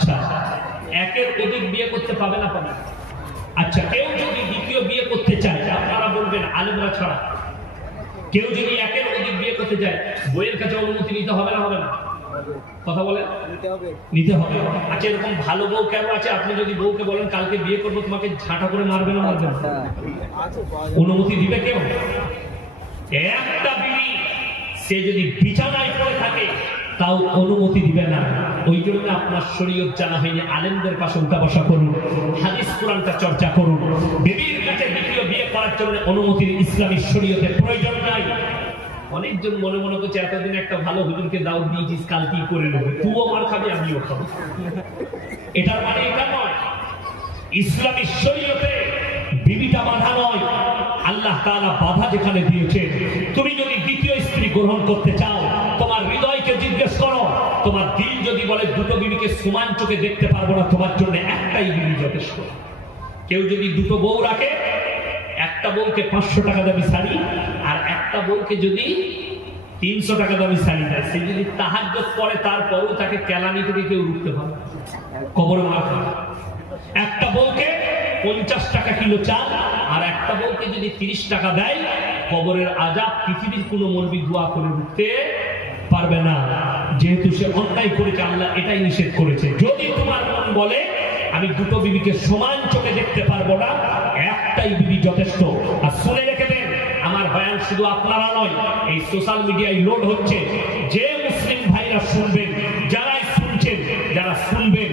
আচ্ছা, একের অধিক বিয়ে করতে পাবে না পাবে? আচ্ছা, কেউ যদি দ্বিতীয় বিয়ে করতে চায়, আপনারা বলবেন আলেমরা ছাড়া, কেউ যদি একের অধিক বিয়ে করতে চায়, বইয়ের কাছে অনুমতি নিতে হবে না হবে না? কথা বলেন, নিতে হবে। আচ্ছা, এরকম ভালো বউ কেন আছে? আপনি যদি বউকে বলেন কালকে বিয়ে করবো, তোমাকে ঝাঁটা করে মারবে না মারবে না? অনুমতি দিবে কেউ? একটা বিবি সে যদি বিছানায় পড়ে থাকে তাও অনুমতি দিবে না। ওই জন্য আপনার শরীয়ত জানা হয়নি, আলেমদের পাশে উঠা বসা করুন, হাদিস কোরআনটা চর্চা করুন। বিবির কাছে দ্বিতীয় বিয়ে করার জন্য অনুমতির ইসলামী শরীয়তের প্রয়োজন নাই। অনেকজন মনে মনে করছে এতদিন একটা ভালো হুজুরকে দাওয়াত দিয়েছিস, কাল কি করে নেবে, তুইও মার খাবি আমিও খাবো। এটার মানে এটা নয়। ইসলামী শরীয়তে বিবিটা বাধা নয়, আল্লাহ তাআলা বাধা যেখানে দিয়েছে। তুমি যদি দ্বিতীয় স্ত্রী গ্রহণ করতে চাও, তোমার হৃদয়কে জিজ্ঞেস করো, তোমার দিল যদি বলে দুটো বিবিকে সমান চোখে দেখতে পারবো না, তোমার জন্য একটাই বিবি যথেষ্ট। কেউ যদি দুটো বউ রাখে, একটা বউকে 500 টাকা দামি শাড়ি আর একটা বউকে যদি 300 টাকা দামি শাড়ি দেয়, সে যদি তাহাজ্জুদ পড়ে তারপরও তাকে কেলানি থেকে কেউ রুখতে পারে, কবরে মার খাবে। একটা বউকে 50 টাকা কিলো চাল আর একটা বউকে যদি 30 টাকা দেয়, কবরের আযাব পৃথিবীর কোনো মৌলবি দোয়া করে রুখতে পারবে না, যেহেতু সে অন্যায় করেছে। আল্লাহ এটাই নিষেধ করেছে। যদি তোমার মন বলে আমি দুটো বিবিকে সমান চোখে দেখতে পারবো না, একটাই বিবি যথেষ্ট। আর শুনে রেখে দেন, আমার বয়ান শুধু আপনারা নয়, এই সোশ্যাল মিডিয়ায় লোড হচ্ছে, যে মুসলিম ভাইরা শুনবেন, যারাই শুনছেন, যারা শুনবেন,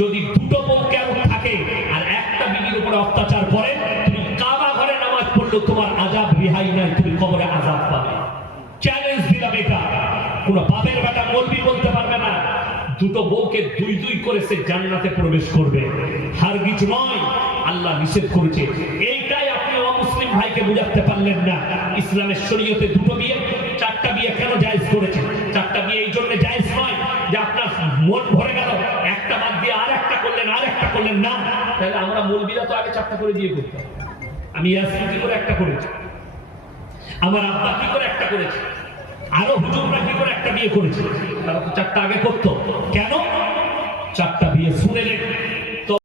যদি দুটো বউ কেন থাকে আর একটা বিবির উপরে অত্যাচার করে, তুমি কাবা ঘরে নামাজ পড়লেও তোমার আযাব রেহাই নাই, তুমি কবরে আযাব পাবে। চ্যালেঞ্জ দিলাম এটা, কোন বাপের বেটা মৌলবি বলতে পারবে না দুটো বউকে দুই দুই করে সে জান্নাতে প্রবেশ করবে, হারগিজ নয়, আল্লাহ নিষেধ করেছে। এইটাই আপনি অমুসলিম ভাইকে বুঝাতে পারলেন না। ইসলামের শরীয়তে দুটো বিয়ে, চারটা বিয়ে কেন জায়েজ করেছে? চারটা বিয়ে এই জন্য জায়েজ নয় যে আপনার মন ভরে গেল, একটা বাদ দিয়ে আর একটা করলেন, আর একটা করলেন না। তাহলে আমরা মৌলবিরা তো আগে চারটা করে বিয়ে করতাম। আমি ইয়াসিন কি করে একটা করেছি, আমার আব্বা কি করে একটা করেছে, আরো হুজুররা কি করে একটা বিয়ে করেছে, তারা তো চারটা আগে করতো। কেন চারটা বিয়ে? শুনে